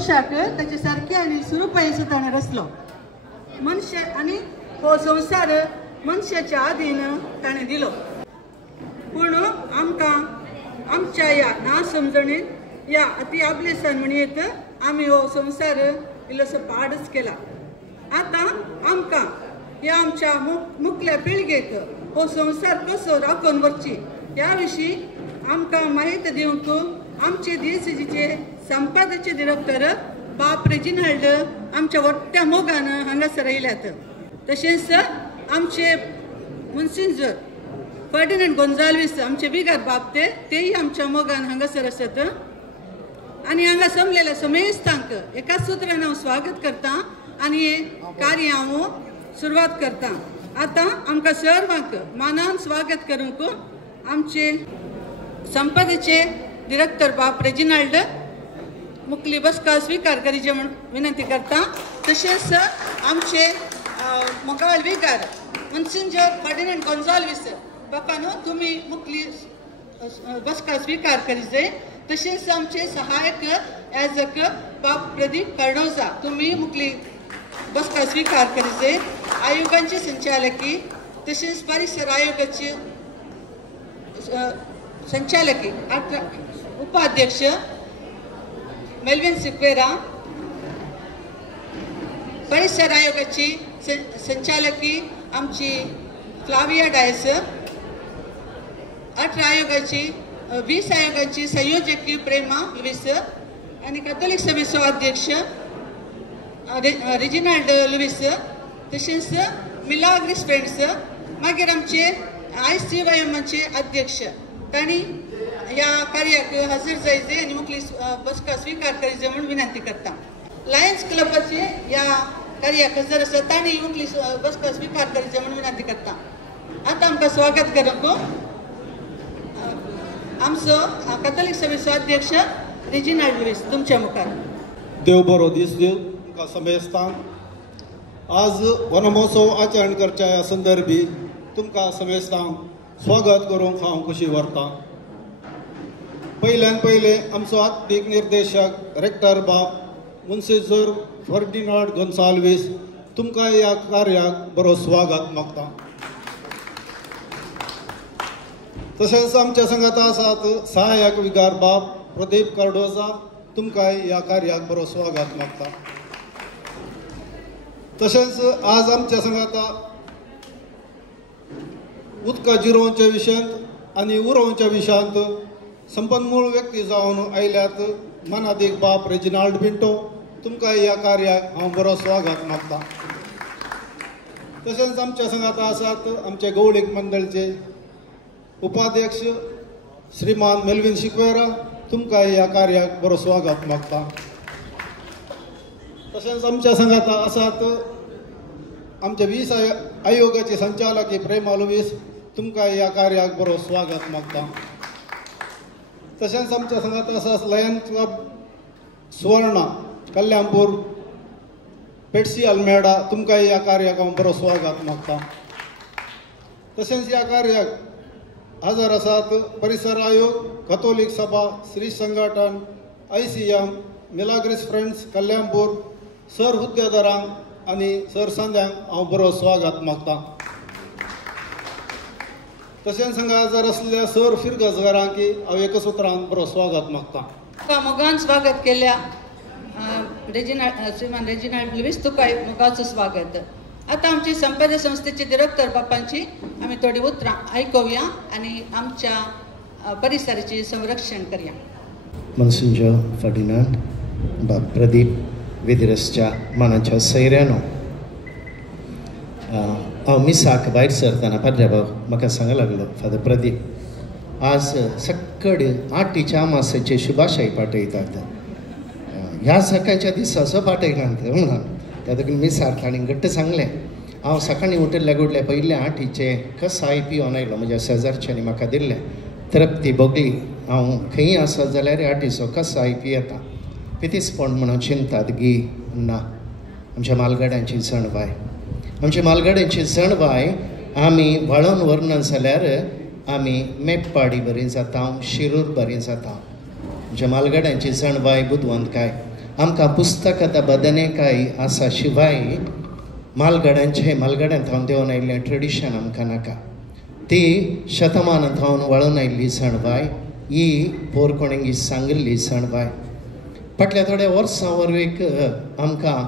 मनशाक ताचे सारके आनी सुरूपायेचो ताणें रचलो. मनशा आनी हो संवसार मनशाच्या आदीन ताणें दिलो. पूण आमकां आमच्या ह्या ना समजणेन या अति आपलेसाण म्हणयत आमी हो संवसार इल्लोसो पाडच केला. आतां आमकां ह्या आमच्या मुखल्या पिळगेक हो संवसार कसो राखून व्हरची ह्या विशीं आमकां माहिती दिवंक आमचे DSCचे संपादकीय डिरेक्टर बाब रेजिनाल्ड आमच्या व्हडल्या मोगान हांगासर आयल्यात. तशेंच आमचे मुन्सिंजर फर्डिनांड गोंजाल्वीस आमचे बिगार बाब तेय आमच्या मोगान हांगासर आसात. आनी हांगा जमलेल्या समेस्तांक एकाच सुत्रान हांव स्वागत करतां आनी हे कार्य हांव सुरवात करतां. आतां आमकां सर्वांक मानान स्वागत करूंक आमचे संपादकीय डिरेक्टर बाब रेजिनाल्ड मुखली बसका स्वीकार करीचे म्हण विनंती करता. तशेंच आमचे मोगाळ विगार मुन्सिंजर फर्डिनांड गोंजाल्वीस बापानो तुमी मुखली बसका स्वीकार करीचे. तशेंच आमचे सहायक याजक बाब प्रदीप कार्डोजा तुमी मुखली बसका स्वीकार करीचे. आयोगांची संचालकी तशेंच परिसर आयोगाची संचालकी उपाध्यक्ष मेल्विन सिक्वेरा, परिसर आयोगाची संचालकी आमची फ्लाविया डायस, 18 आयोगाची 20 आयोगाची संयोजकी प्रेमा लुईस आणि कॅथोलिक सभेचो अध्यक्ष रेजिनाल्ड लुईस. तशेंच मिलाग्रिस फ्रेंड्स मागीर आमचे ICYMचे अध्यक्ष तांणी ह्या कार्याक हजर जायचे आनी मुखली बसका स्वीकार करीचे म्हणून विनंती करता. लायन्स क्लबाचे ह्या कार्याक हजर आसा तांणी मुखली बसका स्वीकार करीचे म्हणून विनंती करता. आतां आमकां स्वागत करूंक आमचो कॅथोलिक सभेचो अध्यक्ष रेजिनाल्ड लुईस तुमच्या मुखार. देव बरो दीस दिव तुमकां समेस्तांक. आज वनमहोत्सव आचरण करच्या ह्या संदर्भी तुमकां समेस्तांक स्वागत करूंक हांव खोशी व्हरतां. पयल्यान पयले आमचो आत्मीक निर्देशक रेक्टर बाब मुन्सिंजर फर्डिनांड गोंजाल्वीस तुमकां ह्या कार्याक बरो स्वागत मागता. तशेंच आमच्या संगाता आसात सहाय्यक विगार बाब प्रदीप कार्डोजा तुमकां ह्या कार्याक बरो स्वागत मागता. तशेंच आज आमच्या संगाता उदका जिरोवच्या विशयांत आनी उरोवच्या विशयांत संपन्मूळ व्यक्ती जावन आयल्यात मानादीक बाब रेजिनाल्ड पिंटो तुमकां ह्या कार्याक हांव बरो स्वागत मागता. तशेंच आमच्या संगाता आसात आमचे गवळीक मंडळचे उपाध्यक्ष श्रीमान मेल्विन सिक्वेरा तुमकां ह्या कार्याक बरो स्वागत मागता. तशेंच आमच्या संगाता आसात आमचे 20 आयोगाचे संचालकी प्रेमा लुईस तुमकां ह्या कार्याक बरो स्वागत मागता. तशेंच आमच्या संगात आसा लायन्स क्लब सुवर्णा कल्याणपूर पेट्सी अल्मेडा तुमकां ह्या कार्याक हांव बरो स्वागत मागता. तशेंच ह्या कार्याक हजर आसात परिसर आयोग, कॅथोलिक सभा, श्री संघटन, ICM, मिलाग्रिस फ्रेंड्स कल्याणपूर, सर हुद्देदारांक आनी सर संध्यांक हांव बरो स्वागत मागता. तशेंच हांगा हजर आसलेल्या सर फिरगजगारांकी हांव एकच उतरान बरो स्वागत मागता. मोगान स्वागत केल्या श्रीमान रेजिनाल्ड लुईस तुका मोगाचो स्वागत. आतां आमची संपादक संस्थेचे डिरेक्टर बापांची आमी थोडी उतरां आयकुया आनी आमच्या परिसराचे संरक्षण करया. मुन्सिंजर फर्डिनांड बाब प्रदीप विदिरसच्या मानाच्या सैऱ्यानो हांव मिसाक भायर सरतना पाद्र्या म्हाका सांगूंक लागलो फादर प्रदीप आज सक्कड 8च्या अमासेचे शुभाशय पाठयतात. ह्या सकाळच्या दिसाचो पाठयनात म्हणून त्या देखून मिसाक ताणी घट्ट सांगलें. हांव सकाळीं उठल्या घडल्या पयले 8चे कसाय पिवन आयलो म्हज्या शेजारच्यांनी म्हाका दिल्लें तृप्ती बोगली. हांव खंयी आसत जाल्यार 8चो कसाय पियेता. पितीसपण म्हणून चिंतात गी ना. आमच्या मालगाड्यांची जणबाय आमच्या मालगाड्यांची जणबाय आमी वाळून व्हरना जाल्यार आमी मेप्पाडी बरी जाता, शिरूर बरी जाता. आमच्या मालगाड्यांची जणबाय बुदवंत काय आमकां पुस्तकां बदनेकाय आसा शिवाय मालगड्यांत हांव देंवन आयिल्लें ट्रेडिशन आमकां नाका. ती शतमानांत हांव वळून आयिल्ली सणवाय ही पोरकोणेंगी सांगिल्ली सणवाय. फाटल्या थोड्या वर्सां वरवीं आमकां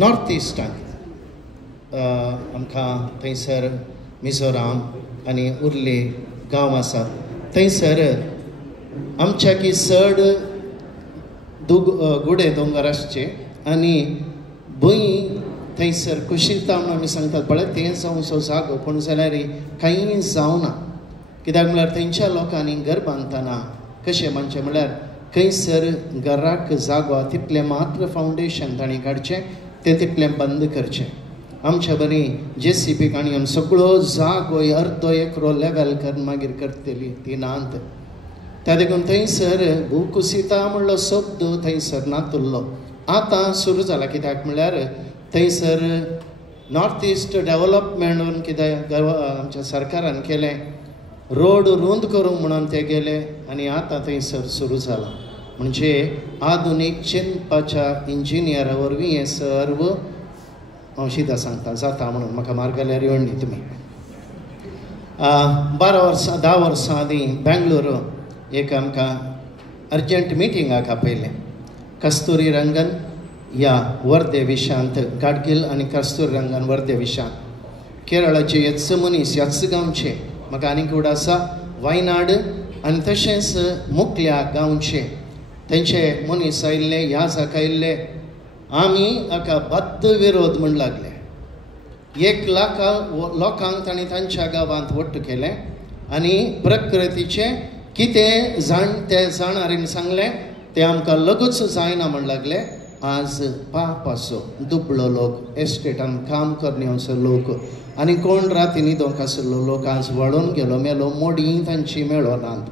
नॉर्थ इस्टांत आमकां थंयसर मिझोराम आनी उरले गांव आसात थंयसर आमच्या चड गुडे दोंगर आसचे आनी भूंय थंयसर कुशीता म्हणून आमी सांगतात पळय तें जावं सो जागो पूण जाल्यार कांय जावना. कित्याक म्हळ्यार थंयच्या लोकांनी घर बांदतना कशें म्हणचें म्हळ्यार खंयसर घराक जागो तितलें मात्र फावंडेशन तांणी काडचें तें तितलें बंद करचें. आमच्या बरी JCB काणयोन सगळो जागो अर्दो एकरो लेवल करून मागीर करतली ती नांत. त्या देखून थंयसर भूकुसिता म्हणलो शब्द थंयसर नातुल्लो आतां सुरू जाला. कित्याक म्हळ्यार थंयसर नॉर्थ इस्ट डेव्हलपमेंट म्हणून कितें आमच्या सरकारान केलें रोड रुंद करूंक म्हणून ते गेले आनी आतां थंयसर सुरू जाला. म्हणजे आधुनीक चिंतपाच्या इंजिनियरा वरवीं हें सर्व हांव सिदा सांगता जाता म्हणून म्हाका मार्गाल्यार येवं न्ही तुमी. 10 वर्सां आदीं बेंगलोर एक आमकां अर्जंट मिटिंगाक आपयलें. कस्तुरी रंगन ह्या वर्दे विशांत गाडगील आनी कस्तुरी रंगन वर्दे विशांत केरळाचे येच मनीस ह्याच गांवचे म्हाका आनीक उड आसा वायनाड आनी तशेंच मुखल्या गांवचे तेंचे मनीस आयिल्ले ह्या जाका आयिल्ले. आमी हाका बद्द विरोध म्हण लागले. 1 लाख लोकांक तांणी तांच्या गांवांत वट्ट केलें आनी प्रकृतीचे कितें जाण ते जाणारीन सांगलें तें आमकां लगूच जायना म्हण लागले. आज पाप आसो दुबळो लोक एस्टेटान काम करण्याचो लोक आनी कोण राती न्हिदोंक आसलो लोक आज वळून गेलो मेलो मोडी तांची मेळो नात.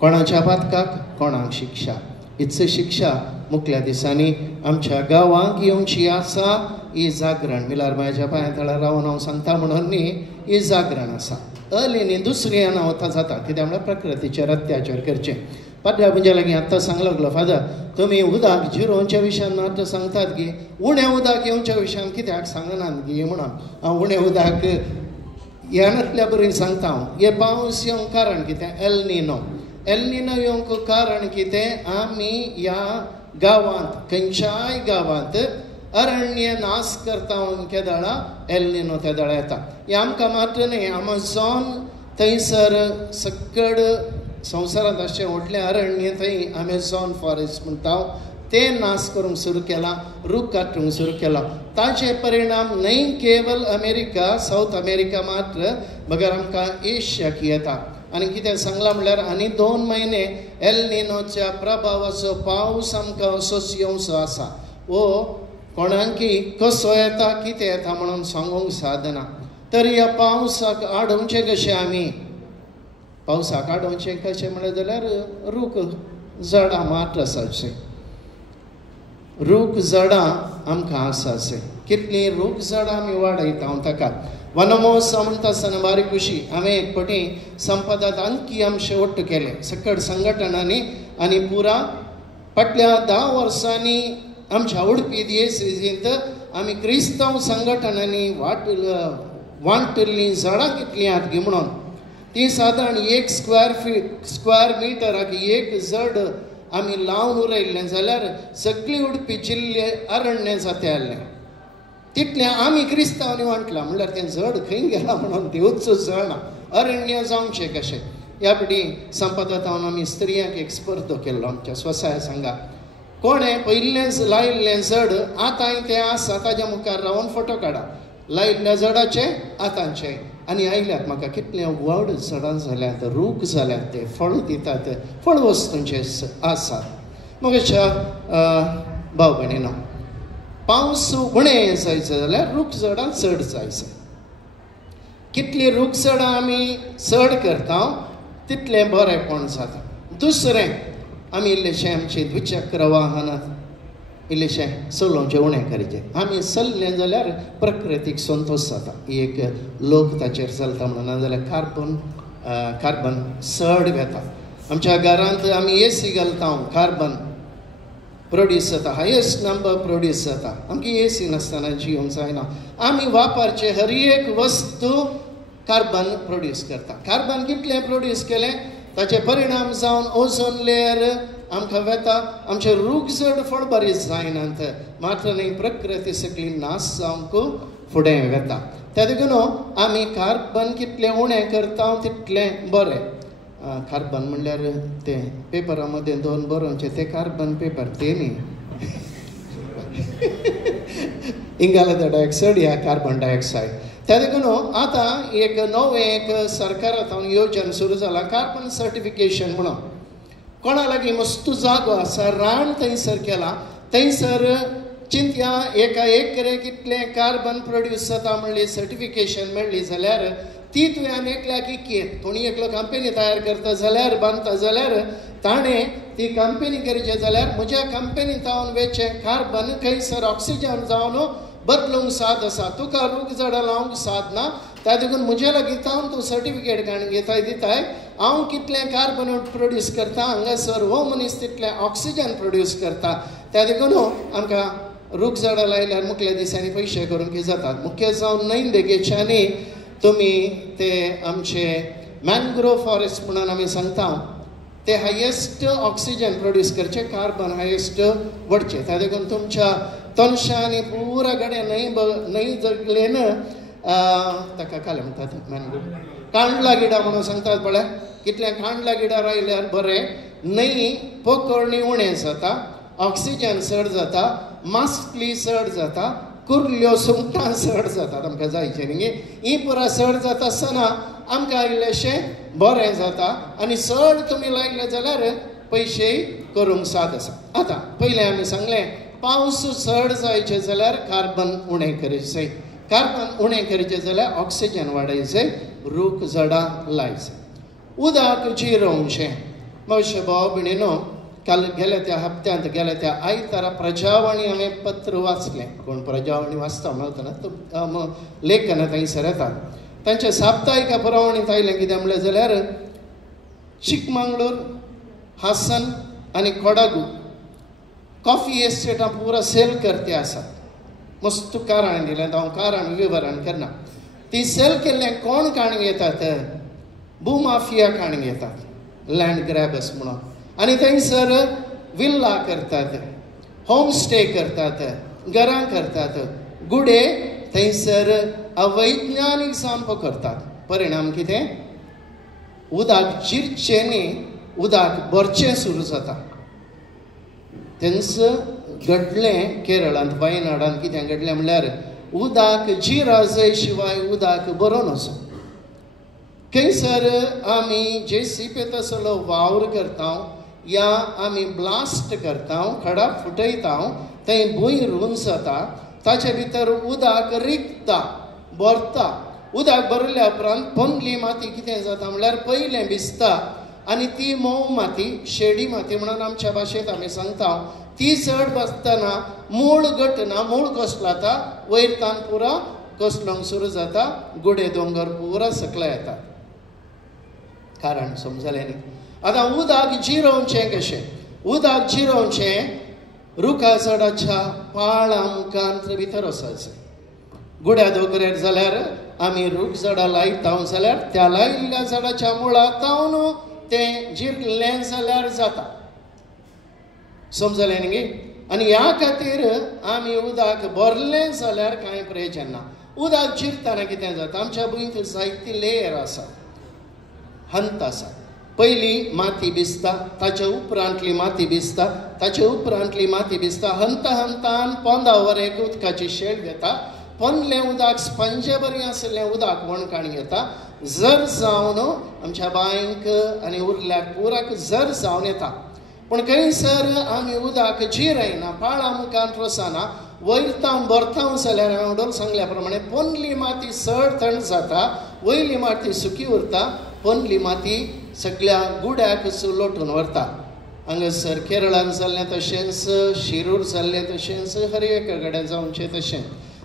कोणाच्या बातकाक कोणाक शिक्षा. इच शिक्षा मुखल्या दिसांनी आमच्या गांवांक येवची आसा. ही जागरण मिलार बायच्या पांया तळार रावन हांव सांगता म्हणून न्ही ही जागरण आसा. न्ही दुसरी अनावतां जाता कित्याक म्हळ्यार प्रकृतीचेर अत्याचार करचे. पाद्या म्हणजे लागीं आतां सांगलो लागलो फादर तुमी उदक जिरोवच्या विशयान मात्र सांगतात की उणें उदक येवच्या विशयान कित्याक सांगनात गी म्हणून हांव उणें उदक ह्या नासल्या बरी सांगता हांव. हे पावस येवंक कारण कितें एल निनो येवंक कारण कितें आमी ह्या गांवांत खंयच्याय गांवांत अरण्य नाश करता केदाळा एल निनो त्या दाळा येता. हे आमकां मात्र न्ही अमेझॉन थंयसर सकड संवसारांत अशें व्हडलें अरण्य थंय अमेझॉन फॉरेस्ट म्हणटा तें नाश करूंक सुरू केलां रूख काडूंक सुरू केला. ताचे परिणाम न्हय केवल अमेरिका सावथ अमेरिका मात्र बगर आमकां एशियाक येता. आनी कितें सांगलां म्हळ्यार आनी 2 म्हयने एल निनोच्या प्रभावाचो पावस आमकां असोच येवचो आसा. वो कोणाकय कसो येता कितें येता म्हणून सांगूंक सादना. तर ह्या पावसाक आडोवचें कशें आमी. पावसाक आडोवचें कशें म्हणलें जाल्यार रूख झाडां मात आसाचें. रूख झाडां आमकां आसाचें. कितलीं रूख झाडां आमी वाडयता हांव ताका वन महोत्सव म्हणटा आसतना बारीक खुशी हांवें एक फावटी संपदांत आणकी आमचे वट्ट केले सकट संघटनांनी आनी पुरा फाटल्या 10 वर्सांनी आमच्या उडपी दियेसींत आमी क्रिस्तांव संघटनांनी वांटल्लीं झाडां कितलीं आहात गी म्हणून ती सादारण 1 स्क्वेअर मिटराक 1 झाड आमी लावन उरयल्लें जाल्यार सगळी उडपी जिल्ले अरण्य जातलें. तितलें आमी क्रिस्तांवांनी वांटलां म्हणल्यार तें झाड खंय गेलां म्हणून देवच जाणा. अरण्य जावचें कशें. ह्या फावटी संपदांत आमी स्त्रियांक एक स्पर्धो केल्लो आमच्या स्वसाय संघाक. कोणें पयिल्लें लायिल्लें झाड आतां तें आसा ताच्या मुखार रावन फोटो काडा. लायिल्ल्या झाडाचे आतांचे आनी आयल्यात म्हाका कितलें व्हड झाडां जाल्यात रूख जाल्यात ते फळ दितात फळ वस्तूंचे आसात. म्हज्या भाव भयणीनो पावस उणें जायचं जाल्यार रूख झाडां चड जायचं. कितलीं रूख झाडां आमी चड करता तितलें बरेंपण जाता. दुसरें आमी इल्लेशें आमची द्विचक्र वाहनां इल्लेशें चलोवचें उणें करचें. आमी चल्लें जाल्यार प्रकृतीक संतोश जाता. ही एक लोक ताचेर चलता म्हणून नाजाल्यार कार्बन चड घेता. आमच्या घरांत आमी AC घालता कार्बन प्रोड्यूस जाता, हायेस्ट नंबर प्रोड्यूस जाता. आमची एसी नासतना जिवंक जायना. आमी वापरचे हर एक वस्तू कार्बन प्रोड्यूस करता. कार्बन कितलें प्रोड्यूस केलें ताचे परिणाम जावन ओझोन लेयर आमकां वेता. आमचे रूख जड बरी जायनात, मात्र न्ही प्रकृती सगळी नाश जावंक फुडें वेता. त्या देखून आमी कार्बन कितलें उणें करता तितलें बरें. कार्बन म्हणल्यार ते पेपरा मदें 2 बरोवचे ते कार्बन पेपर ते न्ही. इंगाला डायऑक्सायड या कार्बन डायऑक्सायड. त्या देखून आतां एक नवें एक सरकारांत येवजण सुरू जाला कार्बन सर्टिफिकेशन म्हणून. कोणा लागीं मस्त जागो आसा, रान थंयसर केला, थंयसर चिंतया एका एकरे कितलें कार्बन प्रोड्यूस जाता म्हणली सर्टिफिकेशन मेळ्ळी जाल्यार ती तुवें एकल्या की कोणी एकलो कंपनी तयार करता जाल्यार बांदता जाल्यार ताणें ती कंपनी करचे जाल्यार म्हज्या कंपनींत हांव वेचें कार्बन खंयसर ऑक्सिजन जावन बदलूंक साद आसा. तुका रूख झाडां लावंक साद ना, त्या देखून म्हज्या लागीं तावन तूं सर्टिफिकेट काडून घेताय दिताय हांव कितलें कार्बन प्रोड्यूस करता हांगासर हो मनीस तितलें ऑक्सिजन प्रोड्यूस करता. त्या देखून आमकां रूख झाडां लायल्यार मुखल्या दिसांनी पयशे करूंक जातात. मुख्य जावन नैदेगेच्यांनी तुमी ते आमचे मॅनग्रोव फॉरेस्ट म्हणून आमी सांगता ते हायेस्ट ऑक्सिजन प्रोड्यूस करचे, कार्बन हायेस्ट वडचे. त्या देखून तुमच्या तनशां आनी पुरा गडे न्हंय जगलेन ताका काले म्हणटात मॅनग्रोव कांडला गिडां म्हणून सांगतात पळय. कितले कांडला गिडां रायल्यार बरें, न्हंय पोकळणी उणें जाता, ऑक्सिजन चड जाता, मास्कली चड जाता, कुर्ल्यो सुंगटां चड जातात आमकां जायचे न्ही. ही पुरा चड जाता आसतना आमकां इल्लेशें बरें जाता आनी चड तुमी लायले जाल्यार पयशेय करूंक साद आसा. आतां पयलें आमी सांगलें पावस चड जायचे जाल्यार कार्बन उणें करचें, कार्बन उणें करचें जाल्यार ऑक्सिजन वाडयचें, रूख झाडां लायचें, उदक जिरोवचें. मातशें भाव भयणीनो, काल गेल्या त्या हप्त्यांत गेल्या त्या आयतारा प्रजावाणी हांवें पत्र वाचलें. कोण प्रजावाणी वाचता मेळटना लेखन थंयसर येतात. तांच्या साप्ताहिका पुरवणींत आयलें कितें म्हणलें जाल्यार चिकमंगळूर, हासन आनी कोडागू कॉफी एस्टेटां पुरा सेल करते आसात. मस्त कारण दिलें, हांव कारण विवरण करना. ती सेल केल्लें कोण काणून घेतात? भूमाफिया काणून घेतात, लँड ग्रॅबर्स म्हणून. आनी थंयसर विल्ला करतात, होम स्टे करतात, घरां करतात, गुडे थंयसर अवैज्ञानीक संप करतात. परिणाम कितें? उदक जिरचें न्ही, उदक भरचें सुरू जाता. थंयच घडलें केरळांत वायनाडांत कितें घडलें म्हणल्यार उदक जिरा जाय शिवाय उदक बरो नसो. खंयसर आमी JCP तसलो वावर करता या आमी ब्लास्ट करता, खडा फुटयता, थंय भूंय रुंद जाता, ताचे भितर उदक रिगता, भरता. उदक भरल्या उपरांत पंदली माती कितें जाता म्हणल्यार पयलें भिजता आनी ती मोव माती, शेडी माती म्हणून आमच्या भाशेंत आमी सांगता, ती चड बसतना मूळ घटना, मूळ कसलाता, वयरतान पुरा कसलोंक सुरू जाता, गुडे दोंगर पुरा सकला येतात. कारण समजलें न्ही. आतां उदक जिरोवचें कशें? उदक जिरोवचें रुखा झाडाच्या पाळा मुखांत भितर वचचें. गुड्या दोंगरेर जाल्यार आमी रूख झाडां लायता जाल्यार त्या लायिल्ल्या झाडाच्या मुळांत तावन तें जिरलें जाल्यार जाता. समजलें न्ही. आनी ह्या खातीर आमी उदक भरलें जाल्यार कांय प्रयोजन ना. उदक जिरतना कितें जाता? आमच्या भुंयत जायती लेयर आसा, हंत आसा. पयली माती भिजता, ताच्या उपरांतली माती भिजता, ताच्या उपरांतली माती भिजता. हंत हंतान 15 वरेक उदकाची शेळ घेता. पंदलें उदक स्पंजे बरी आसलें उदक वणकाण घेता, जर जावन आमच्या बांयक आनी उरल्याक पुराक जर जावन येता. पूण खंयसर आमी उदक जिरयना, पाळा मुखांत वचना, वयरतावन भरतावन जाल्यार हांवें उडोवन सांगल्या प्रमाणे पंदली माती चड थंड जाता, वयली माती सुकी उरता, पंदली माती सगळ्या गुड्याक लोटून व्हरता. हांगासर केरळांत जाल्लें तशेंच, शिरूर जाल्लें तशेंच, हर एक कडेन जावचें तशें.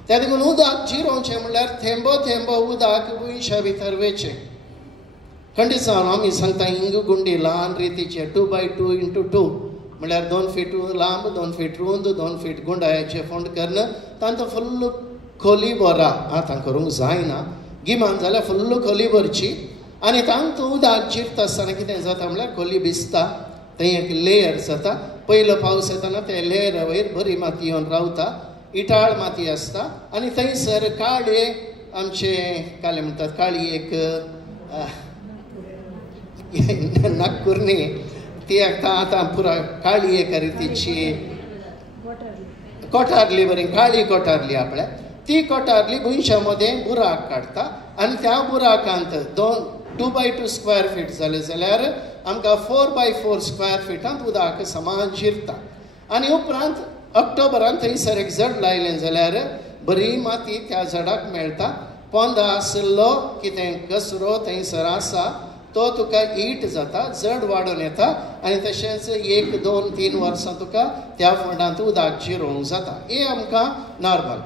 त्या देखून उदक जिरोवचें म्हणल्यार थेंबो थेंबो उदक भुंयच्या भितर वेचें. खंडीत जावन आमी सांगता इंग गुंडी ल्हान रितीचे 2x2 x 2 म्हळ्यार 2 फीट लांब 2 फीट रुंद 2 फीट गुंडाळ्याचे फोंड करणं तांचो फुल्ल खोली बरा आतां करूंक जायना गिमान जाल्यार फुल्ल खोली भरची आनी तांक उदक जिरता आसतना कितें जाता म्हळ्यार खोली भिजता थंय एक लेयर जाता पयलो पावस येताना ते लेयरा वयर बरी माती येवन रावता इटाळ माती आसता आनी थंयसर काळे आमचे काले म्हणटात काळी एक नागपूर न्ही ती आतां पुरा काळी एका रितीची कोठारली बरी काळी कोठारली आपल्या ती कोठारली भुंयशा मध्ये बुराक काडटा आनी त्या बुराकांत 2 by 2 स्क्वेअर फीट जाले जाल्यार आमकां 4 by 4 स्क्वेअर फिटांत उदक समान जिरता आनी उपरांत ऑक्टोबरांत थंयसर एक जड लायलें जाल्यार बरी माती त्या झाडाक मेळटा पोंदा आसलो कितें कचरो थंयसर आसा तो तुका हीट जाता जड वाडून येता आनी तशेंच 1, 2, 3 वर्सां तुका त्या फोंडांत उदक जिरोवंक जाता हें आमकां नॉर्मल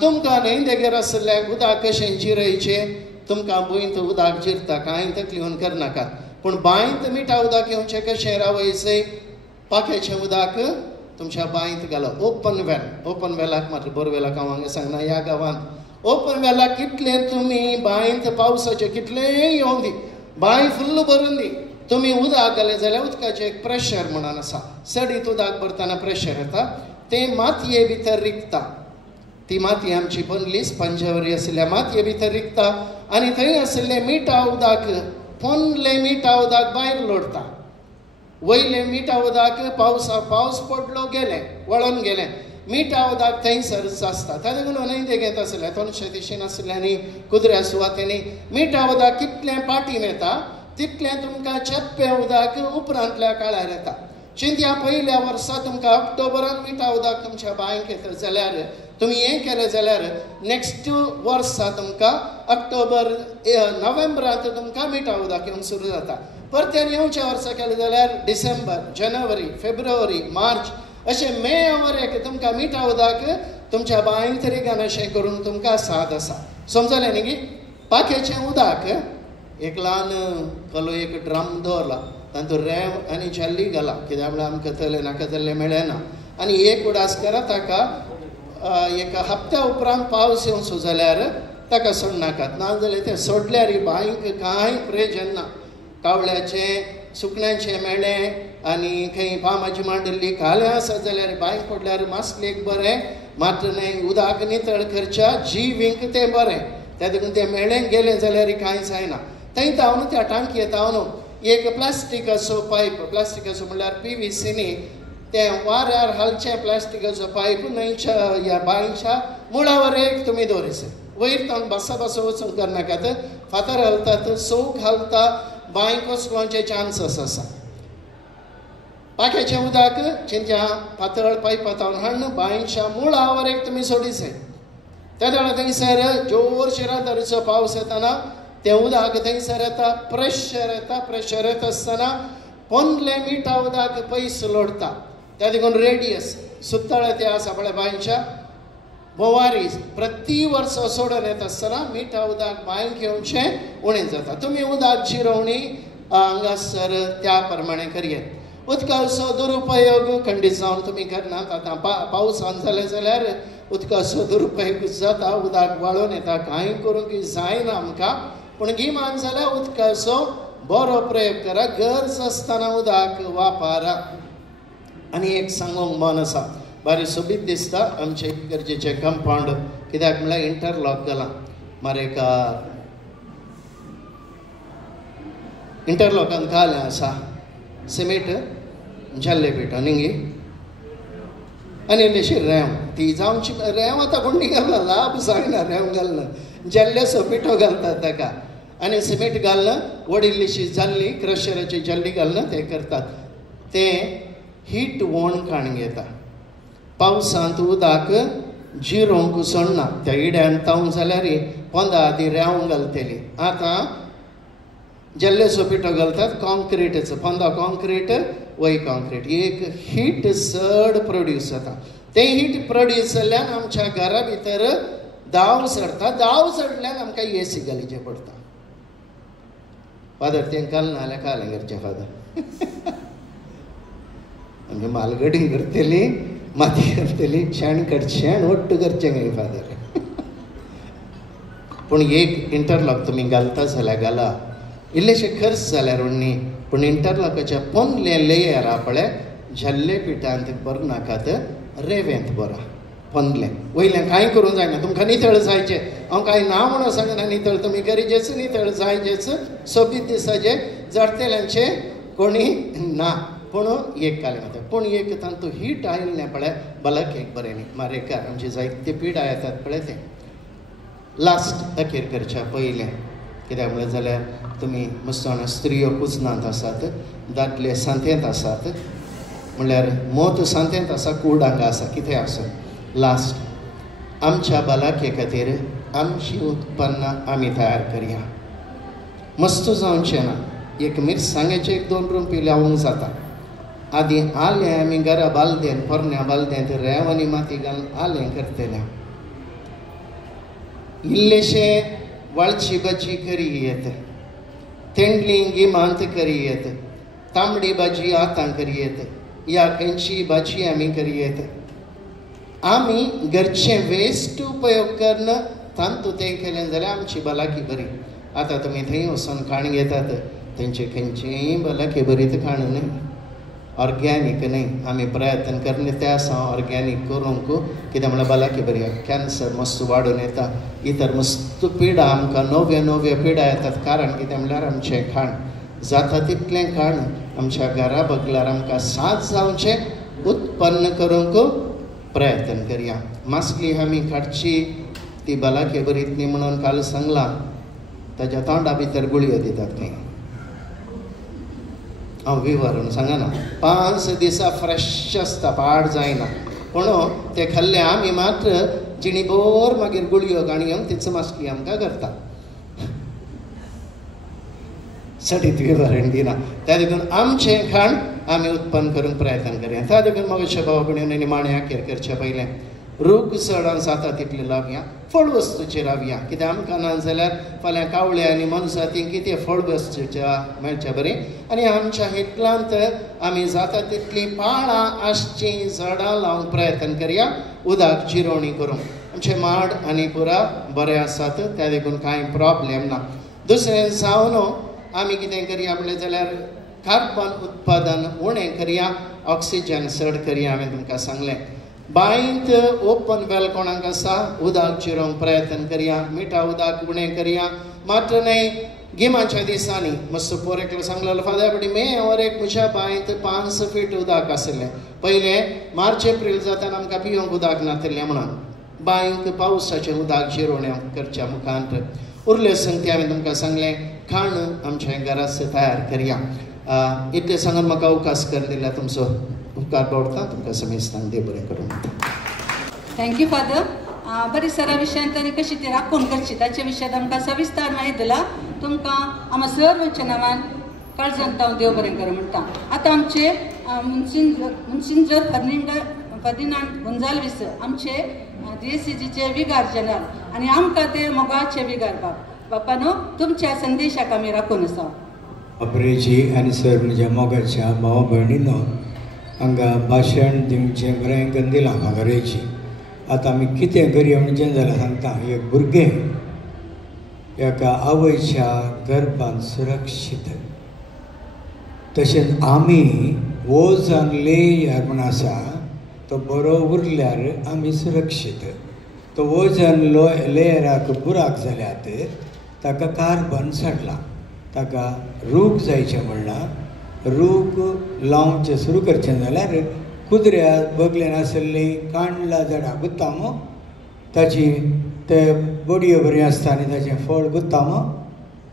तुमकां न्हंयदेगेर आसल्याक उदक कशें जिरयचें तुमकां भुंयत उदक जिरता कांय तकलीवन करनाकात पूण बांयत मिठा उदक येवचें कशें रावयचें पाक्याचें उदक तुमच्या बांयत घालप ओपन वेलाक मात्र बोरवेलाक हांव हांगा सांगना ह्या गांवांत ओपन वेलाक कितलें तुमी बांयत पावसाचें कितलेंय येवं दी बांय फुल्ल भरून दी तुमी उदक घालें जाल्यार उदकाचें एक प्रेशर म्हणून आसा सडीत उदक भरतना प्रेशर येता तें मातये भितर रिगता ती माती आमची बनली स्पंजावरी आसल्या मातये भितर रिगता आनी थंय आसलें मिठा उदक पोंदलें मिठा उदक भायर लोडटा वयलें मिठा उदक पावस पडलो गेलें वळोन गेलें मिठा उदक थंयसर आसता ताका लागून न्हंयदेगेंत आसल्या 200 आसल्यांनी कुद्र्या सुवातेनी मिठा उदक कितलें पाटीन येता तितलें तुमकां चेप्पें उदक उपरांतल्या काळार येता चिंत्या पयल्या वर्सा तुमकां ऑक्टोबरांत मिठा उदक तुमच्या बांयक येता जाल्यार तुमी हें केलें जाल्यार नेक्स्ट वर्सा तुमकां ऑक्टोबर नोव्हेंबरांत तुमकां मिठा उदक येवंक सुरू जाता परतें येवच्या वर्सा केलें जाल्यार डिसेंबर जानेवारी फेब्रुवारी मार्च अशें मे वरेक तुमकां मिठा उदक तुमच्या बांयक तरी घान अशें करून तुमकां साद आसा समजलें न्ही गी पाक्याचें उदक एक ल्हान कलो एक ड्रम दवरला तातूंत रेंव आनी जल्ली घाला कित्याक म्हळ्यार आमकां तले नाका जाल्लें मेळना आनी एक उडास करा ताका एका हप्त्या उपरांत पावस येवचो जाल्यार ताका सोडनाकात नाजाल्यार तें सोडल्यार बांयक कांय प्रयोजन ना कावळ्याचें सुकण्यांचें मेळ्ळें आनी खंय पामाची मांडली कालें आसा जाल्यार बांयक पडल्यार मास्क एक बरें मात्र न्हय उदक नितळ करच्या जीवींक तें बरें त्या देखून तें मेळ्ळें गेलें जाल्यार कांय जायना थंय तावन त्या टांकयेत तावन एक प्लास्टिकाचो पायप प्लास्टिकाचो म्हणल्यार PVC न्ही तें वाऱ्यार हालचें प्लास्टिकाचो पायप न्हंयच्या ह्या बांयच्या मुळावर एक तुमी दवरिसे वयर तावन बसा वचूंक करनाकात फातर घालतात सोक घालता बांयक वचपाचे चान्सस आसा पाक्याचें उदक चिंत्या पातळ पायपा तावन हाडून बांयच्या मुळावर एक तुमी सोडिसे त्या वेळार थंयसर जोरशे रातचो पावस येताना तें उदक थंयसर येता प्रेशर येता आसतना पोंदलें मिठा उदक पयस लोडटा त्या देखून रेडियस सुत्तळे ते आसा पळय बांयच्या बोवारी प्रती वर्स सोडून येता आसतना मिठा उदक बांयक येवचें उणें जाता तुमी उदक जिरोवणी हांगासर त्या प्रमाणे करयेत उदकाचो दुरुपयोग खंडीत जावन तुमी करनात आतां पावसान जालें जाल्यार उदकाचो दुरुपयोग जाता उदक वाळून येता कांय करूंक जायना आमकां पूण गिमान जाल्यार उदकाचो बरो प्रयोग करा गरज आसतना उदक वापरा आनी एक सांगूंक मन आसा बारी सोबीत दिसता आमचे गरजेचें कंपाउंड कित्याक म्हळ्यार इंटरलॉक घाला मारेक इंटरलॉकान घालें आसा सिमेंट जाल्ले पिठो न्ही आनी इल्लीशी रेंव ती जावची रेंव आतां कोणी घालना लाभ जायना रेंव घालना जल्लेसो पिठो घालतात ताका आनी सिमेंट घालना वडिल्लीशी जाल्ली क्रशराची जल्ली घालना ते करतात तें हीट वणकाण घेता पावसांत उदक जिरोवंक सोडना त्या इड्यान तावन जाल्यार पोंदा आदी रेंव घालतली आतां जल्लेसो पिठो घालतात कॉन्क्रीटचो पोंदा कॉन्क्रीट वय कॉन्क्रीट एक हीट चड प्रोड्यूस जाता तें हीट प्रोड्यूस जाल्ल्यान आमच्या घरा भितर दाव चडटा दाव चडल्यान आमकां AC घालचें पडटा फादर तें घालना जाल्यार कालें करचें फादर म्हणजे मालगडी करतली माती करतली शेण शेण ओट्ट करचें काय फादर पूण एक इंटरलॉक तुमी घालता जाल्यार घाला इल्लेशे खर्च जाल्यार उण्णी पूण इंटरलॉकाच्या पोंदले लेयर पळय झल्ले पिठांत बरो नाकात रेंवेंत बरो पोंदले वयल्यान कांय करूंक जायना तुमकां नितळ जायचे हांव कांय ना म्हणून सांगना नितळ तुमी गरजेच नितळ जायचेच सोबीत दिसाचे जडतेल्यांचे कोणी ना पूण एक कालें पूण एक तांतू हीट आयिल्लें पळय बलाक एक बरें न्ही मारेकार आमची जायते पिडा येतात पळय तें लास्ट अखेर करच्या पयलें कित्याक म्हणलें जाल्यार तुमी मस्ताना स्त्रियो कुजनांत आसात दादले सांतेंत आसात म्हणल्यार मोत सांतेंत आसा कूड हांगा आसा कितें आसा लास्ट आमच्या भलाके खातीर आमची उत्पन्नां आमी तयार करया मस्त जावचें ना एक मिरसांगेचे 1-2 रुपये लावूंक जाता आदी आलें आमी घरा बालदेन पोरण्या बालदेंत रेंव आनी माती घालून आलें करतलें इल्लेशे वाळची भाजी करियेत तेंडली गिमांत करियेत तांबडी भाजी आतां करियेत या खंयची भाजी आमी करियेत आमी घरचे वेस्ट उपयोग करन तांतू तें केलें जाल्यार आमची भलायकी बरी आतां तुमी थंय वचून खाण घेतात तेंचे खंयचीय भलायकी बरी तर खाण न्हय ऑर्गेनीक न्हय आमी प्रयत्न करने ते आसा ऑर्गेनीक करूंक कित्याक म्हळ्यार भलायकी बरी कॅन्सर मस्त वाडून येता इतर मस्त पिडा आमकां नव्यो पिडा येतात कारण कितें म्हणल्यार आमचें खाण जाता तितलें खाण आमच्या घरा बगल्यार आमकां साथ जावचें उत्पन्न करूंक प्रयत्न करया मासली आमी काडची ती भलायकी बरी न्ही म्हणून काल सांगलां ताच्या तोंडा भितर गुळयो दितात खंय हांव विवरून सांगना 5 दिसां फ्रेश आसता पाड जायना पूण ते खाल्ले आमी मात्र जिणीभर मागीर गुळयो काणयो तीच मासली आमकां करता सडीत विवरण दिना त्या देखून आमचें खाण आमी उत्पन्न करूंक प्रयत्न करया त्या देखून मागीर भाव भयणींनी निमाणें अखेर करचे पयलें रूख चड जाता तितलें लावया फळ वस्तूचेर रावया कित्याक आमकां ना जाल्यार फाल्यां कावळे आनी मनशां ती कितें फळ वस्तूच्या मेळचें बरें आनी आमच्या हेतलांत आमी जाता तितलीं पाळां आसचीं झाडां लावंक प्रयत्न करया उदक जिरोवणी करूंक आमचे माड आनी पुरा बरें आसात त्या देखून कांय प्रॉब्लेम ना दुसरें जावन आमी कितें करया म्हणलें जाल्यार कार्बन उत्पादन उणें करया ऑक्सिजन चड करया हांवें तुमकां सांगलें बांयत ओपन वेल कोणाक आसा उदक जिरोवंक प्रयत्न करया मिठा उदक उणें करया मात्र न्हय गिमाच्या दिसांनी मस्त पोरेक सांगलेलो फादर बडी मे और एक म्हज्या बांयत 5 फीट उदक आसलें पयलें मार्च एप्रील जाताना आमकां पिवंक उदक नासलें म्हणून बांयक पावसाचें उदक जिरोवणें करच्या मुखांत उरले संगती हांवें तुमकां सांगलें खाण आमच्या घरास तयार करया इतलें सांगून म्हाका अवकाश कर दिल्या तुमचो उपकार पडटा तुमकां समेस्तान देव बरें करूं थँक्यू फादर परिसरा विशयांत आनी कशी ती राखून करची ताच्या विशयांत आमकां सविस्तार म्हायती दिला तुमकां आमी सर्वांच्या नांवान काळजांत हांव देव बरें करूं म्हणटा आतां आमचे मुन्सिंजर फर्दिनांड गोंजाल्वीस आमचे DSCGचे विगार जनरल आनी आमकां ते मोगाचे विगार बापानो तुमच्या संदेशाक आमी राखून आसा अप्रेची आनी सर म्हज्या मोगाच्या भावा भयणीनो हांगा भाशण दिवचें बरें करून दिलां माघारेची आतां आमी कितें करया म्हणजे जाल्यार सांगता एक भुरगें एका आवयच्या गर्भांत सुरक्षीत तशेंच आमी वजन लेयर म्हण आसा तो बरो उरल्यार आमी सुरक्षीत तो वजन लेयराक बुराक जाल्यात ताका कार्बन चडला ताका रूख जायचें म्हणल्यार रूख लावचें सुरू करचें जाल्यार कुद्र्या बगलेन आसलेली कांडला झाडां गुत्तामो ताची ते बडयो बऱ्यो आसता आनी ताचें फळ गुत्तामो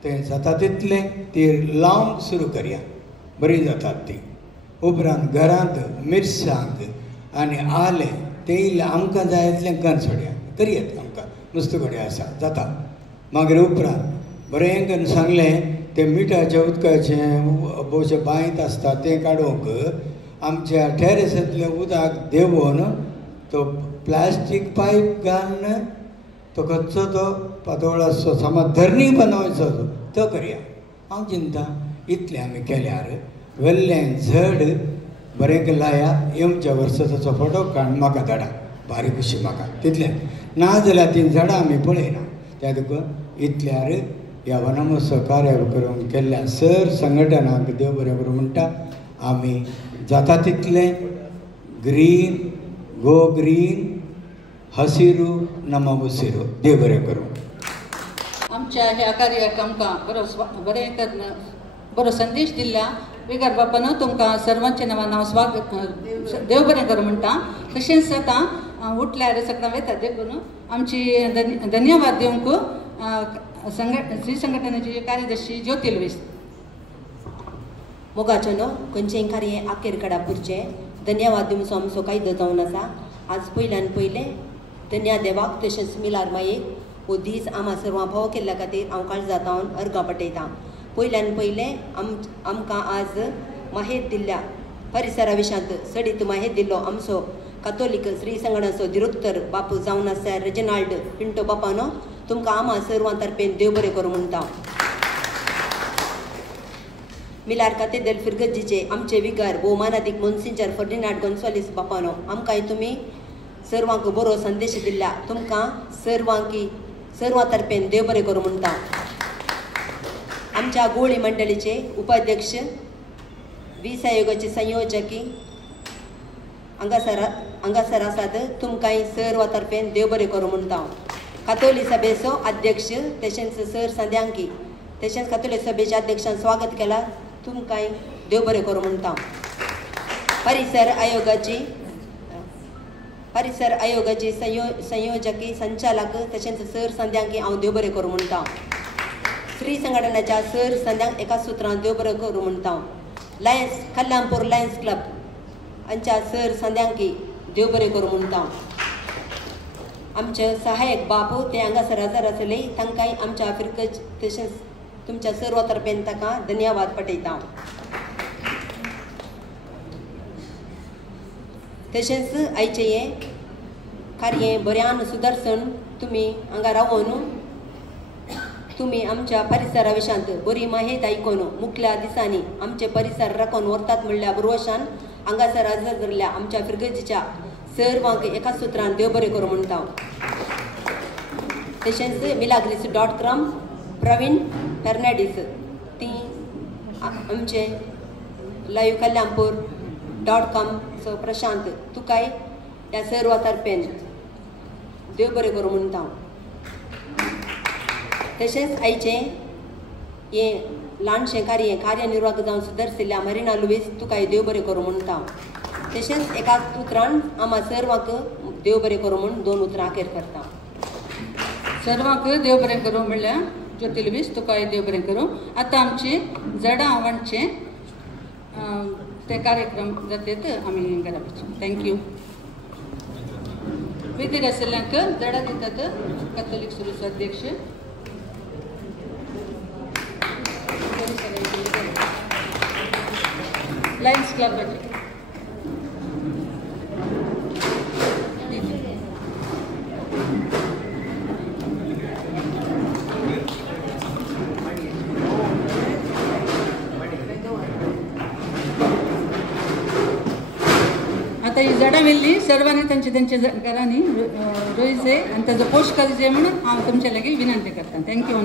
तें जाता तितलें ती लावंक सुरू करया बरी जातात ती उपरांत घरांत मिरसांग आनी आलें तें इल्लें आमकां जाय तितलें करून सोडया करयात आमकां नुस्तें घडये आसा जाता मागीर उपरांत बरें करून सांगलें तें मिठाच्या उदकाचें बोवचें बांयत आसता तें काडूंक आमच्या टॅरेसांतलें उदक देंवोन तो प्लास्टीक पायप घालून तो कच्चो तो पातोळ आसचो समज धरणी बनवायचो तो करया हांव चिंता इतलें आमी केल्यार वेल्लें झड बरें केला ह्या येवच्या वर्साचो फोटो काडून म्हाका धाडा भारी खुशी म्हाका तितलें ना जाल्यार तीं झाडां आमी पळयना त्या देखून इतल्यार ह्या वनमहोत्सव कार्य करून केल्ल्या सर संघटनाक देव बरें करूं म्हणटा आमी जाता तितलें ग्रीन गो ग्रीन हसिरू नम उसिरू देव बरें करूं. आमच्या ह्या कार्याक आमकां बरें करन बरो संदेश दिल्ल्या विगार बापान तुमकां सर्वांच्या नांवान हांव स्वागत देव बरें करूं म्हणटा. तशेंच आतां उठल्यार सगळ्यां वयता देखून आमची धन्यवाद दिवंक श्री संघटनेची कार्यदर्शी ज्योती लुईस मोगाचनो खंयचें कार्य आखेर काडपाचें धन्यवाद दिवचो आमचो कायदो जावन आसा. आज पयल्यान पयलें धन्यवाद देवाक तशेंच मिलार मायेक हो दीस आम्हा सर्वां भाव केल्ल्या खातीर हांव काळजांत हांव अर्गां पटयतां. पयल्यान पयलें आमकां आज माहेर दिल्ल्या परिसरा विशांत सडीत माहेर दिल्लो आमचो कातोलीक श्री संगणाचो दिरोत्तर बापू जावन आसा रेजिनाल्ड पिंटो बापानो तुमकां आम्हा सर्वां तर्फेन देव बरें करूं म्हणटा. मिलार कातेदल फिरगज्जीचे आमचे विगार भोवमानादीक मोन्सिंजर फर्डिनांड गोन्साल्वीस बापानो आमकां तुमी सर्वांक बरो संदेश दिल्ल्या तुमकां सर्वां तर्फेन देव बरें करूं म्हणटा. आमच्या गोळी मंडळीचे उपाध्यक्ष वीस आयोगाचे संयोजकी हांगासर आसात तुमकां सर्वां तर्फेन देव बरें करूं म्हणटा. कातोली सभेचो अध्यक्ष तशेंच सर संध्यांकी तशेंच कातोली सभेच्या अध्यक्षान स्वागत केला तुमकां देव बरें करूं म्हणटा. परिसर आयोगाची संयोजकी संचालक तशेंच सर संध्यांकी हांव देव बरें करूं म्हणटा. श्री संघटनाच्या सर संध्यांक एका सुत्रान देव बरें करूं म्हणटा. लायन्स कल्याणपूर लायन्स क्लब हांच्या सर संध्यांकी देव बरें करूं म्हणटा. आमचे सहायक बापू ते हांगासर हजर आसले तांकांय आमच्या फिरकज तशेंच तुमच्या सर्व तर्फेन ताका धन्यवाद पटयता. तशेंच आयचे हे कार्य बऱ्यान सुदर्शन तुमी हांगा रावून तुमी आमच्या परिसरा विशांत बरी माहिती आयकून मुखल्या दिसांनी आमचे परिसर राखून व्हरतात म्हणल्या बरोवशान हांगासर हजर धरल्या आमच्या फिरगजीच्या सर्वांक एका सुत्रान देव बरें करूं म्हणटा. तशेंच मिलाग्रीस.com प्रवीण फर्नांडीस ती आमचे लाईव्ह कल्याणपूर.com सो प्रशांत तुकाय ह्या सर्व तर्फेन देव बरें करूं म्हणटा. तशेंच आयचे हे ल्हानशें कार्यनिर्वाहक जावन सुदर्शिल्ल्या मरिना लुईस तुकाय देव बरें करूं म्हणटा. तशेंच एका उतरान आम्हा सर्वांक देव बरें करूं म्हूण 2 उतरां अखेर करता. सर्वांक देव बरें करूं म्हणल्यार ज्योती लुईस तुकाय देव बरें करूं. आतां आमचे जडा आवणचे ते कार्यक्रम जातात आमी घरापासून थँक्यू. विधीर आशिल्ल्यांक जडा दितात कातोलीक सुरूचो अध्यक्ष लायन्स क्लबाचे आता ही झाडां मेल्ली सर्वांनी त्यांच्या घरांनी रोयचे आणि ताजो पोस्ट करचे म्हणून हांव तुमचे लागीं विनंती करता. थँक्यू.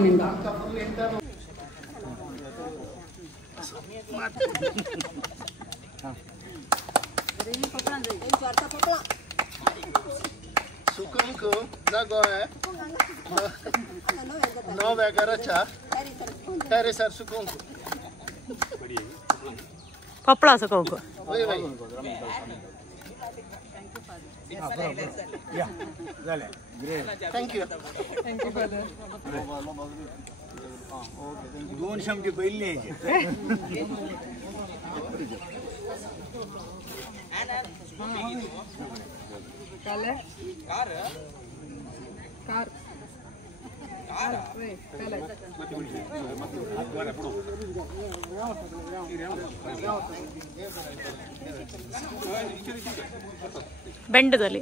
सुकूंक जागो आहे 9 एकराच्या टेरेसार सुकूंक कपडा सुकूंक थँक्यू. 2 शब्द पहिले बेंड जाली.